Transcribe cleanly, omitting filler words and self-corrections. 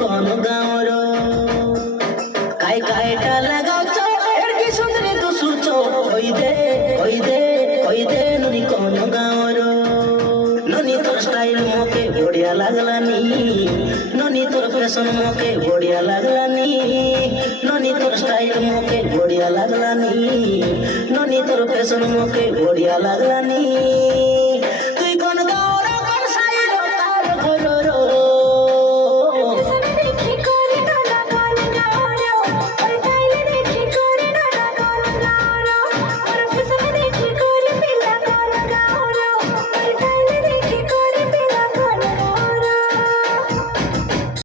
কোন গাঁওর কাইটা লাগাউছ এড়কি সুন্দরী তু সুচ কই দে নুনি কোন গাঁওর ননি তোর স্টাইল মোকে বড়িয়া লাগলানি ননি তোর ফ্যাশন মোকে বড়িয়া লাগলানি ননি তোর স্টাইল মোকে বড়িয়া লাগলানি ননি তোর ফ্যাশন মোকে বড়িয়া লাগলানি